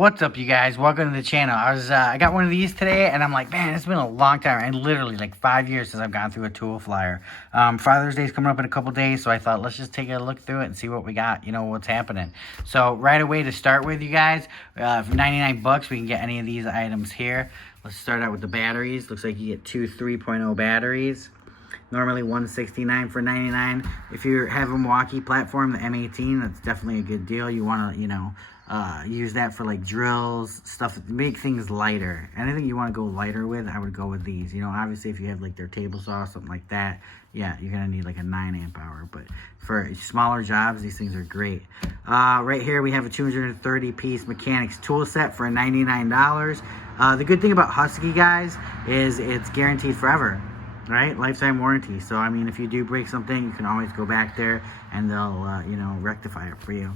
What's up, you guys? Welcome to the channel. I got one of these today, and I'm like, man, it's been a long time, and literally like 5 years since I've gone through a tool flyer. Father's Day is coming up in a couple days, so I thought let's just take a look through it and see what we got. You know what's happening. So right away to start with, you guys, for 99 bucks, we can get any of these items here. Let's start out with the batteries. Looks like you get two 3.0 batteries. Normally $169 for 99. If you have a Milwaukee platform, the M18, that's definitely a good deal. You want to, use that for like drills, stuff, make things lighter. Anything you want to go lighter with, I would go with these. Obviously if you have like their table saw, something like that, yeah, you're gonna need like a 9 amp hour. But for smaller jobs, these things are great. Right here we have a 230 piece mechanics tool set for $99. The good thing about Husky, guys, is it's guaranteed forever. Right? Lifetime warranty. So, I mean, if you do break something, you can always go back there and they'll, rectify it for you.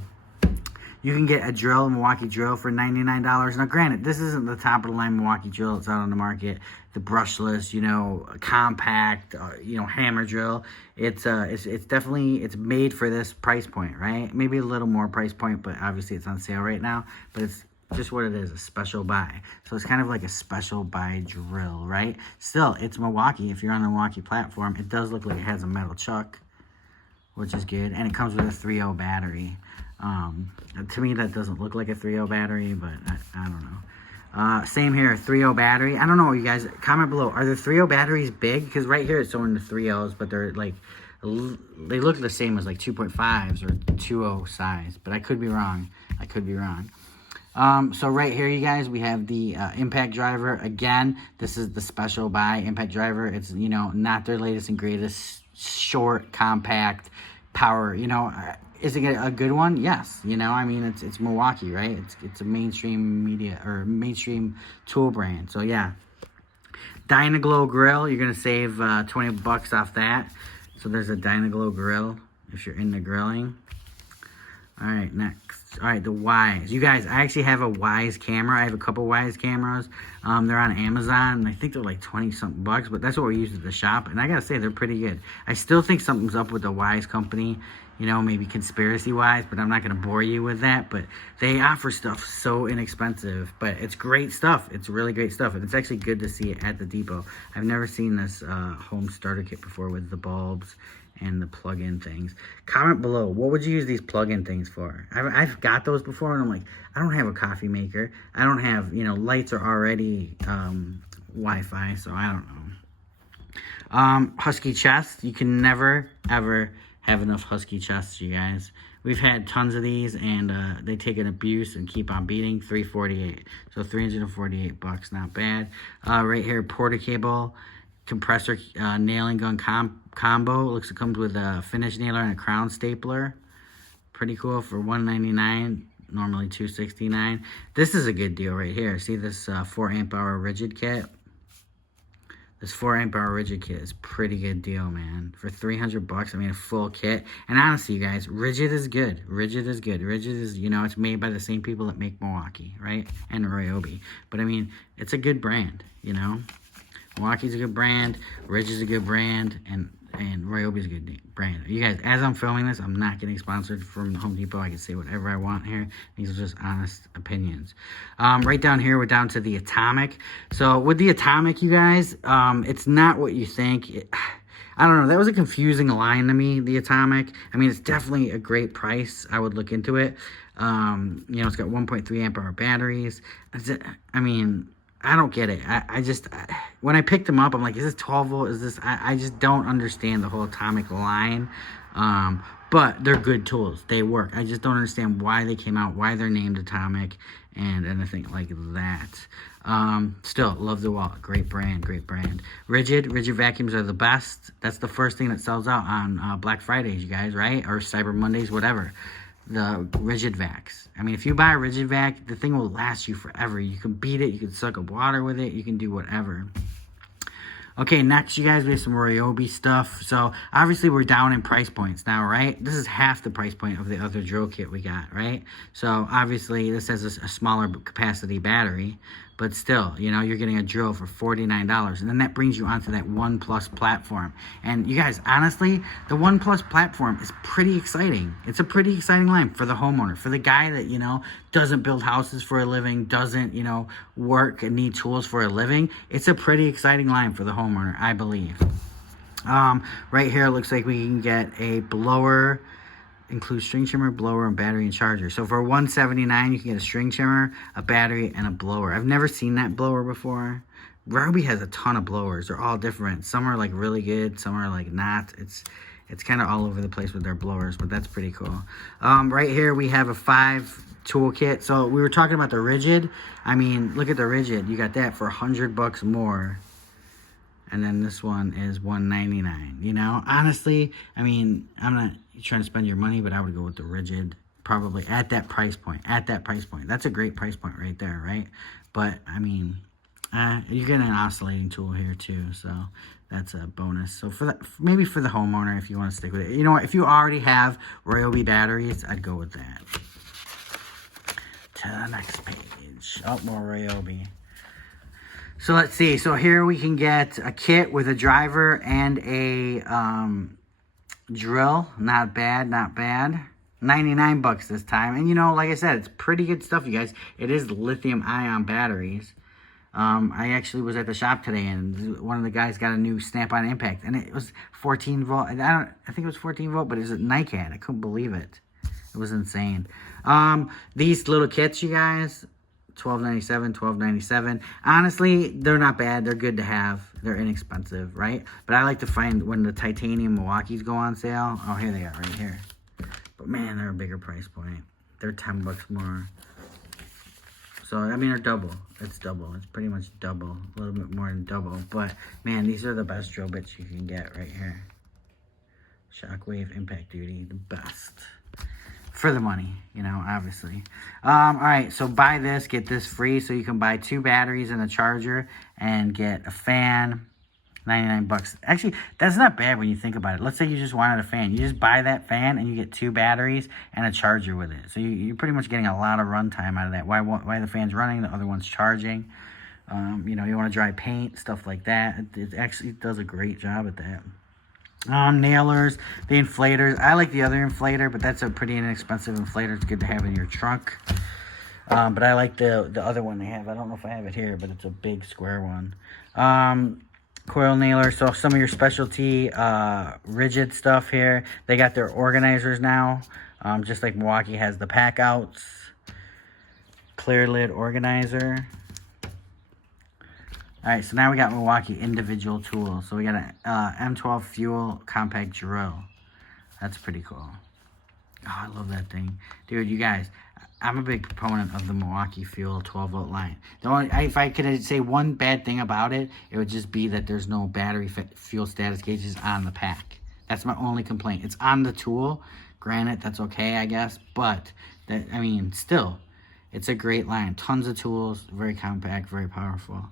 You can get a drill, a Milwaukee drill, for $99. Now, granted, this isn't the top of the line Milwaukee drill that's out on the market. The brushless, compact, hammer drill. It's definitely, it's made for this price point, right? Maybe a little more price point, but obviously it's on sale right now. But it's just what it is, a special buy. So it's kind of like a special buy drill, right? Still, it's Milwaukee. If you're on the Milwaukee platform, it does look like it has a metal chuck, which is good. And it comes with a 3.0 battery. To me, that doesn't look like a 3.0 battery, but I don't know. Same here, 3.0 battery. I don't know, you guys, comment below. Are the 3.0 batteries big? Because right here it's showing the 3.0s, but they're like, they look the same as like 2.5s or 2.0 size. But I could be wrong. So right here, you guys, we have the impact driver. Again, this is the special buy impact driver. It's, not their latest and greatest, short, compact, power. Is it a good one? Yes. It's Milwaukee, right? It's a mainstream media or mainstream tool brand. So yeah. Dynaglow grill, you're going to save 20 bucks off that. So there's a Dynaglow grill if you're into grilling. All right, next. All right, the Wise. You guys, I actually have a Wise camera. I have a couple Wise cameras. They're on Amazon, and I think they're like 20-something bucks, but that's what we use at the shop, and I gotta say, they're pretty good. I still think something's up with the Wise company, maybe conspiracy-wise, but I'm not gonna bore you with that, but they offer stuff so inexpensive, but it's great stuff. It's really great stuff, and it's actually good to see it at the depot. I've never seen this home starter kit before with the bulbs and the plug-in things. Comment below, what would you use these plug-in things for? I've got those before, and I'm like, I don't have a coffee maker. I don't have, lights are already Wi-Fi, so I don't know. Husky chest. You can never, ever have enough Husky chests, you guys. We've had tons of these, and they take an abuse and keep on beating. $348. So 348 bucks, not bad. Right here, porta cable, compressor nailing gun combo. It looks like it comes with a finish nailer and a crown stapler. Pretty cool for $199, normally $269. This is a good deal right here. See this 4 amp hour rigid kit? This 4 amp hour rigid kit is pretty good deal, man. For 300 bucks, a full kit. And honestly, you guys, rigid is good. Rigid is good. Rigid is, it's made by the same people that make Milwaukee, right? And Ryobi. But it's a good brand, Milwaukee's a good brand, Ridge is a good brand, and Ryobi's a good brand. You guys, as I'm filming this, I'm not getting sponsored from Home Depot. I can say whatever I want here. These are just honest opinions. Right down here, we're down to the Atomic. So with the Atomic, you guys, it's not what you think. I don't know. That was a confusing line to me, the Atomic. It's definitely a great price. I would look into it. It's got 1.3 amp hour batteries. I don't get it. I just, when I picked them up, I'm like, is this 12 volt? Is this, I just don't understand the whole Atomic line. But they're good tools. They work. I just don't understand why they came out, why they're named Atomic, and anything like that. Still, love the wallet. Great brand, great brand. Rigid vacuums are the best. That's the first thing that sells out on Black Fridays, you guys, right? Or Cyber Mondays, whatever. The rigid vacs. If you buy a rigid vac, the thing will last you forever. You can beat it, you can suck up water with it, you can do whatever. Okay, next, you guys, we have some Ryobi stuff. So obviously we're down in price points now, right? This is half the price point of the other drill kit we got, right? So obviously this has a smaller capacity battery, But still, you know, you're getting a drill for $49. And then that brings you onto that One Plus platform. And you guys, honestly, the One Plus platform is pretty exciting. It's a pretty exciting line for the homeowner, for the guy that, you know, doesn't build houses for a living, doesn't, you know, work and need tools for a living. It's a pretty exciting line for the homeowner, I believe. Right here, it looks like we can get a blower, includes string trimmer, blower, and battery and charger. So for $179, you can get a string trimmer, a battery, and a blower. I've never seen that blower before. Ryobi has a ton of blowers. They're all different. Some are like really good, some are like not. It's kind of all over the place with their blowers, but that's pretty cool. Right here we have a 5 toolkit. So we were talking about the rigid. I mean, look at the rigid. You got that for $100 more. And then this one is $199. You know, honestly, I mean, I'm not trying to spend your money, but I would go with the rigid, probably at that price point. At that price point, that's a great price point right there, right? But I mean, you're getting an oscillating tool here too, so that's a bonus. So for that, maybe for the homeowner, if you want to stick with it, you know what? If you already have Ryobi batteries, I'd go with that. To the next page. Oh, more Ryobi. So let's see. So here we can get a kit with a driver and a drill. Not bad, not bad. $99 this time. And you know, like I said, it's pretty good stuff, you guys. It is lithium-ion batteries. I actually was at the shop today, and one of the guys got a new snap-on impact, and it was 14 volt. I think it was 14 volt, but it was a NiCad. I couldn't believe it. It was insane. These little kits, you guys, $12.97. Honestly, they're not bad. They're good to have. They're inexpensive, right? But I like to find when the titanium Milwaukees go on sale. Oh, here they are, right here. But man, they're a bigger price point. They're $10 more. So I mean, they're double. It's double. It's pretty much double. A little bit more than double. But man, these are the best drill bits you can get right here. Shockwave Impact Duty, the best. For the money, you know, obviously. All right, so buy this, get this free. So you can buy 2 batteries and a charger and get a fan, $99. Actually, that's not bad when you think about it. Let's say you just wanted a fan. You just buy that fan and you get 2 batteries and a charger with it. So you're pretty much getting a lot of runtime out of that. Why the fan's running, the other one's charging. You know, you want to dry paint, stuff like that. It actually does a great job at that. Nailers, the inflators. I like the other inflator, but that's a pretty inexpensive inflator. It's good to have in your trunk. But I like the other one they have. I don't know if I have it here, but it's a big square one. Coil nailer. So some of your specialty rigid stuff here. They got their organizers now. Just like Milwaukee has the pack outs. Clear lid organizer. All right, so now we got Milwaukee individual tools. So we got an M12 fuel compact drill. That's pretty cool. Oh, I love that thing. Dude, you guys, I'm a big proponent of the Milwaukee Fuel 12-volt line. If I could say one bad thing about it, it would just be that there's no battery fuel status gauges on the pack. That's my only complaint. It's on the tool. Granted, that's okay, I guess. But, I mean, still, it's a great line. Tons of tools, very compact, very powerful.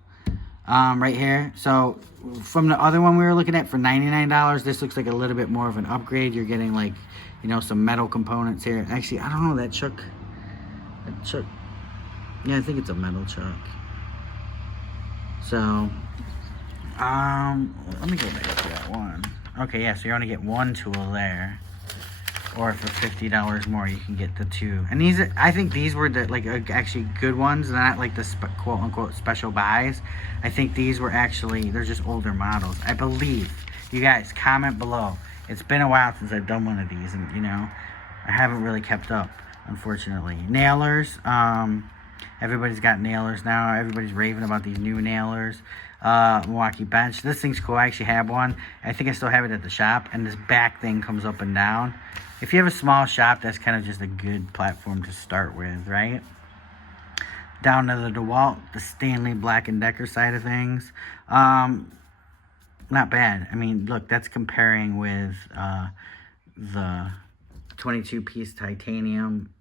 Right here. So from the other one we were looking at for $99, this looks like a little bit more of an upgrade. You're getting like, you know, some metal components here. Actually, I don't know, that chuck, yeah, I think it's a metal chuck. So, let me go back to that one. Okay, yeah, so you only get 1 tool there. Or for $50 more, you can get the 2. And these, I think these were the actually good ones, not like the quote unquote special buys. I think these were actually, they're just older models, I believe. You guys, comment below. It's been a while since I've done one of these, and you know, I haven't really kept up, unfortunately. Nailers, everybody's got nailers now. Everybody's raving about these new nailers. Milwaukee bench. This thing's cool. I actually have one. I think I still have it at the shop, and this back thing comes up and down. If you have a small shop, that's kind of just a good platform to start with, right? Down to the DeWalt, the Stanley Black & Decker side of things. Not bad. I mean, look, that's comparing with the 22-piece titanium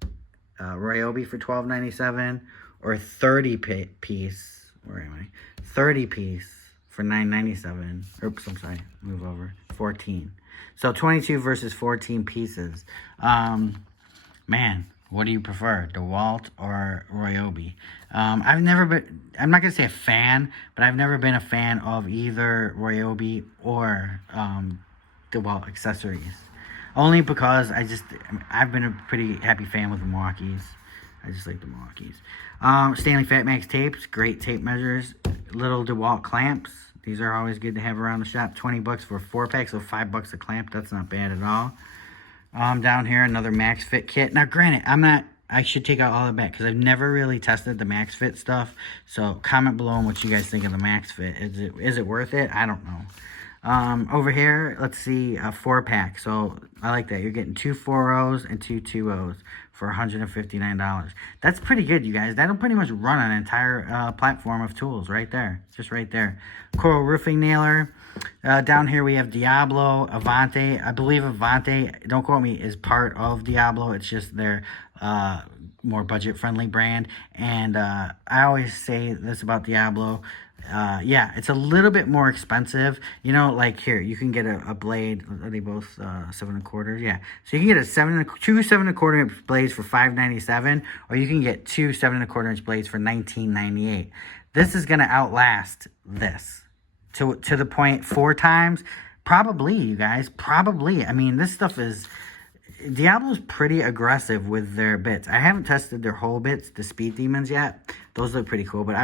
Ryobi for $12.97 or 30-piece, where am I? 30-piece for $9.97. Oops, I'm sorry. Move over. 14. So 22 versus 14 pieces. Man, What do you prefer, DeWalt or Ryobi? I've never been, I'm not going to say a fan, but I've never been a fan of either Ryobi or DeWalt accessories. Only because I've been a pretty happy fan with the Milwaukees. I just like the Milwaukees. Stanley Fat Max tapes, great tape measures. Little DeWalt clamps. These are always good to have around the shop. 20 bucks for a 4-pack, so $5 a clamp. That's not bad at all. Down here, another Max Fit kit. Now, granted, I should take out all of that because I've never really tested the Max Fit stuff. So, comment below on what you guys think of the Max Fit. Is it worth it? I don't know. Over here, let's see, a 4-pack. So, I like that. You're getting 2 4-0s and 2 2-0s for $159. That's pretty good, you guys. That'll pretty much run an entire platform of tools right there. Just right there. Coral roofing nailer. Down here we have Diablo, Avante. I believe Avante, don't quote me, is part of Diablo. It's just their more budget-friendly brand. And I always say this about Diablo. Yeah, it's a little bit more expensive. You know, like here, you can get a blade. Are they both 7 1/4? Yeah. So you can get two 7 1/4 inch blades for $5.97, or you can get 2 7 1/4 inch blades for $19.98. This is gonna outlast this to the point 4 times. Probably, you guys. Probably. I mean, this stuff is. Diablo's pretty aggressive with their bits. I haven't tested their whole bits, the Speed Demons, yet. Those look pretty cool, but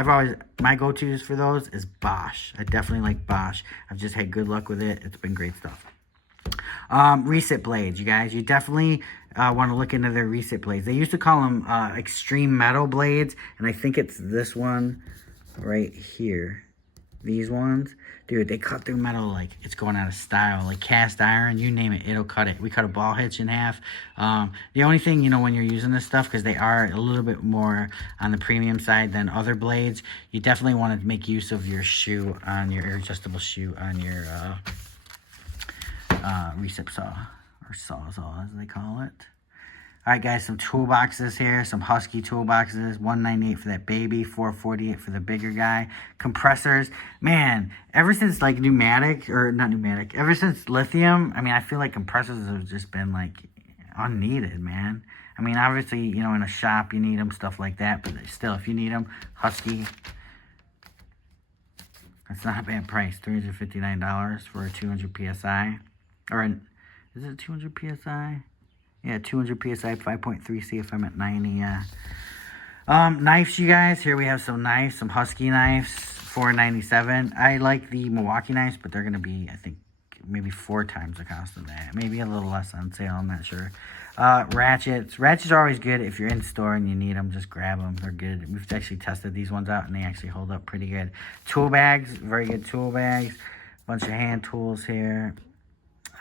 my go-tos for those is Bosch. I definitely like Bosch. I've just had good luck with it. It's been great stuff. Reset blades, you guys. You definitely want to look into their reset blades. They used to call them extreme metal blades, and I think it's this one right here. These ones, dude, they cut through metal like it's going out of style. Like cast iron, you name it, it'll cut it. We cut a ball hitch in half. The only thing, you know, when you're using this stuff, because they are a little bit more on the premium side than other blades, you definitely want to make use of your shoe on your adjustable shoe on your recip saw, or sawzall as they call it. All right, guys, some toolboxes here, some Husky toolboxes, $198 for that baby, $448 for the bigger guy. Compressors, man, ever since like ever since lithium, I mean, I feel like compressors have just been like unneeded, man. I mean, obviously, you know, in a shop you need them, stuff like that, but still, if you need them, Husky, that's not a bad price, $359 for a 200 PSI, is it 200 PSI? Yeah, 200 PSI, 5.3 CFM at 90, yeah. Knives, you guys. Here we have some knives, some Husky knives, $4.97. I like the Milwaukee knives, but they're going to be, I think, maybe 4 times the cost of that. Maybe a little less on sale, I'm not sure. Ratchets. Ratchets are always good. If you're in store and you need them, just grab them. They're good. We've actually tested these ones out, and they actually hold up pretty good. Tool bags, very good tool bags. Bunch of hand tools here.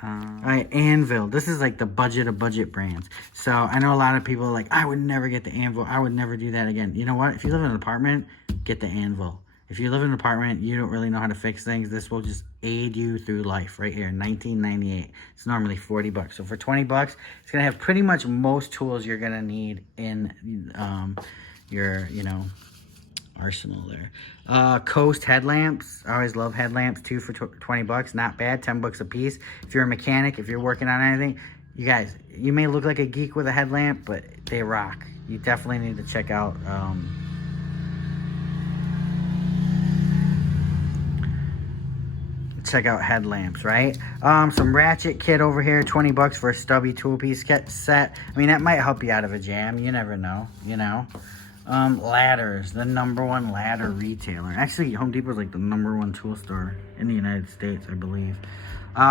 All right, Anvil. This is like the budget of budget brands. So I know a lot of people are like, I would never get the Anvil. I would never do that again. You know what? If you live in an apartment, get the Anvil. If you live in an apartment, you don't really know how to fix things, this will just aid you through life right here. $19.98. It's normally $40. So for $20, it's going to have pretty much most tools you're going to need in your, you know, arsenal there. Coast headlamps. I always love headlamps too for $20. Not bad. $10 a piece. If you're a mechanic, if you're working on anything, you guys, you may look like a geek with a headlamp, but they rock. You definitely need to check out headlamps, right? Some ratchet kit over here, $20 for a stubby tool piece set. I mean, that might help you out of a jam. You never know, you know. Ladders, the #1 ladder retailer. Actually, Home Depot is like the #1 tool store in the United States, I believe.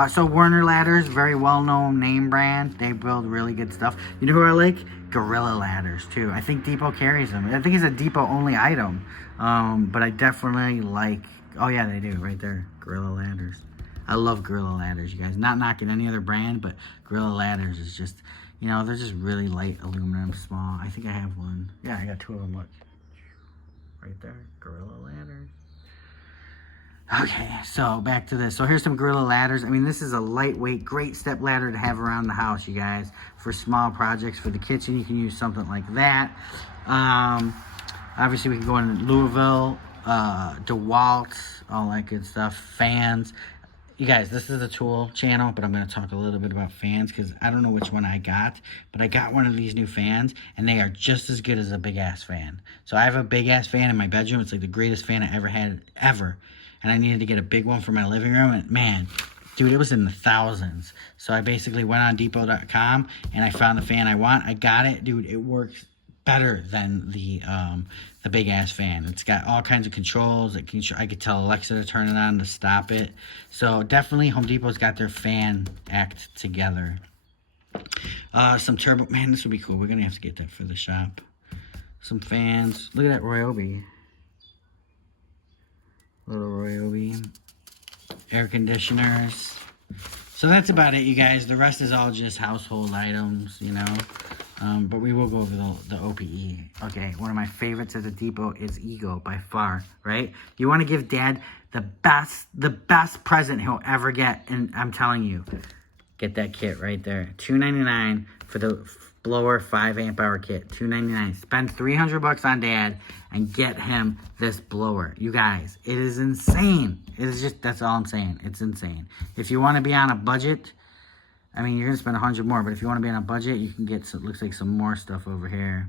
So Werner Ladders, very well-known name brand. They build really good stuff. You know who I like? Gorilla Ladders, too. I think Depot carries them. I think it's a Depot-only item. But I definitely like... Oh, yeah, they do, right there. Gorilla Ladders. I love Gorilla Ladders, you guys. Not knocking any other brand, but Gorilla Ladders is just... You know, they're just really light aluminum, small. I think I have one. Yeah, I got 2 of them, look. Right there, Gorilla Ladders. Okay, so back to this. So here's some Gorilla Ladders. I mean, this is a lightweight, great step ladder to have around the house, you guys. For small projects, for the kitchen, you can use something like that. Obviously, we can go in Louisville, DeWalt, all that good stuff. Fans. you guys, this is a tool channel, but I'm going to talk a little bit about fans because I don't know which one I got, but I got one of these new fans, and they are just as good as a big-ass fan. So I have a big-ass fan in my bedroom. It's like the greatest fan I ever had, ever. And I needed to get a big one for my living room, and man, dude, it was in the thousands. So I basically went on depot.com, and I found the fan I want. I got it. Dude, it works better than the big-ass fan. It's got all kinds of controls. I could tell Alexa to turn it on to stop it. So definitely Home Depot's got their fan act together. Some turbo. Man, this would be cool. We're going to have to get that for the shop. Some fans. Look at that Ryobi. Little Ryobi. Air conditioners. So that's about it, you guys. The rest is all just household items, you know. But we will go over the OPE. Okay, one of my favorites at the Depot is Ego by far, right? You want to give Dad the best present he'll ever get, and I'm telling you, get that kit right there. $2.99 for the blower 5 amp hour kit. $2.99. Spend $300 on Dad and get him this blower. You guys, it is insane. It is just, that's all I'm saying. It's insane. If you want to be on a budget, I mean, you're going to spend $100 more, but if you want to be on a budget, you can get, some, looks like some more stuff over here.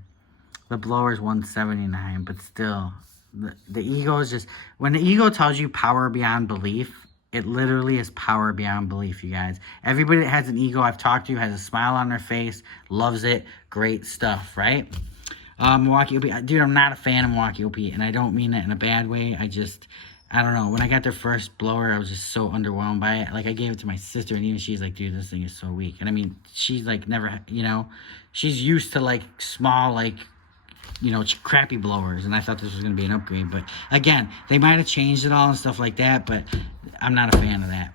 The blower is $179, but still, the Ego is just, when the Ego tells you power beyond belief, it literally is power beyond belief, you guys. Everybody that has an Ego I've talked to has a smile on their face, loves it, great stuff, right? Milwaukee OP, dude, I'm not a fan of Milwaukee OP, and I don't mean that in a bad way. I don't know. When I got their first blower, I was just so underwhelmed by it. Like, I gave it to my sister, and even she's like, dude, this thing is so weak. And I mean, she's like, never, you know, she's used to like small, like, you know, crappy blowers, and I thought this was going to be an upgrade. But again, they might have changed it all and stuff like that, but I'm not a fan of that.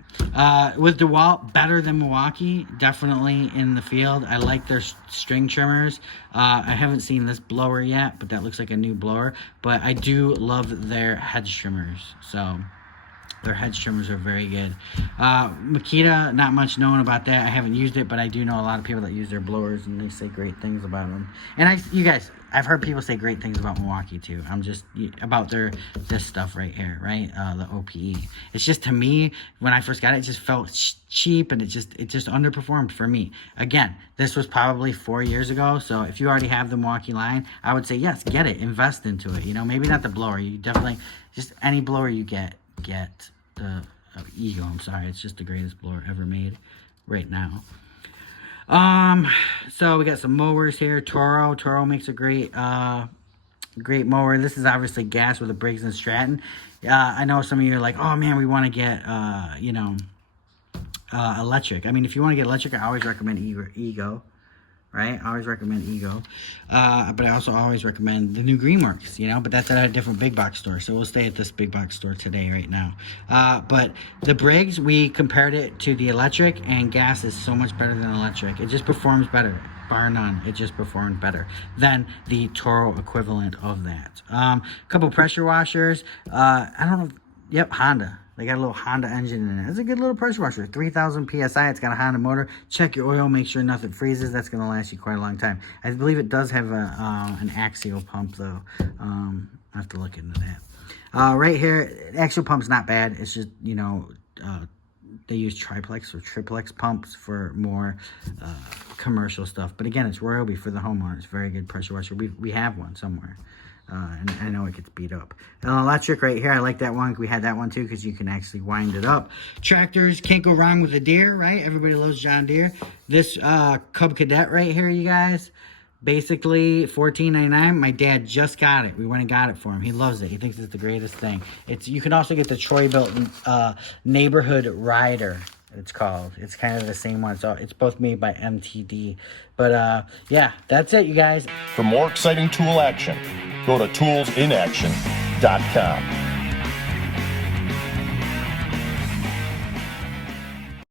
With DeWalt, better than Milwaukee, definitely in the field. I like their string trimmers. I haven't seen this blower yet, but that looks like a new blower. But I do love their hedge trimmers. So their hedge trimmers are very good. Makita, not much known about that. I haven't used it, but I do know a lot of people that use their blowers, and they say great things about them. And you guys, I've heard people say great things about Milwaukee too. I'm just about this stuff right here, right? The OPE. It's just, to me, when I first got it, it just felt cheap, and it just underperformed for me. Again, this was probably 4 years ago, so if you already have the Milwaukee line, I would say yes, get it, invest into it. You know, maybe not the blower. You definitely, just any blower you get the Ego. I'm sorry, it's just the greatest blower ever made right now. So we got some mowers here. Toro makes a great mower. This is obviously gas with a Briggs & Stratton. I know some of you are like, oh man, we want to get you know, electric. I mean, if you want to get electric, I always recommend Ego. Right? I always recommend Ego. But I also always recommend the new Greenworks, you know, but that's at a different big box store. So we'll stay at this big box store today, right now. But the Briggs, we compared it to the electric, and gas is so much better than electric. It just performs better, bar none. It just performed better than the Toro equivalent of that. A couple pressure washers. I don't know. Yep, Honda. They got a little Honda engine in it. It's a good little pressure washer. 3,000 PSI. It's got a Honda motor. Check your oil. Make sure nothing freezes. That's going to last you quite a long time. I believe it does have an axial pump, though. I have to look into that. Right here, the axial pump's not bad. It's just, you know, they use triplex or triplex pumps for more commercial stuff. But again, it's Ryobi for the homeowner. It's a very good pressure washer. We have one somewhere. And I know it gets beat up. An electric right here, I like that one. We had that one too because you can actually wind it up. Tractors, can't go wrong with a Deere, right? Everybody loves John Deere. This Cub Cadet right here, you guys, basically $14.99. My dad just got it. We went and got it for him. He loves it. He thinks it's the greatest thing. You can also get the Troy-Bilt Neighborhood Rider. It's called. It's kind of the same one. So it's both made by MTD. But yeah, that's it, you guys. For more exciting tool action, go to toolsinaction.com.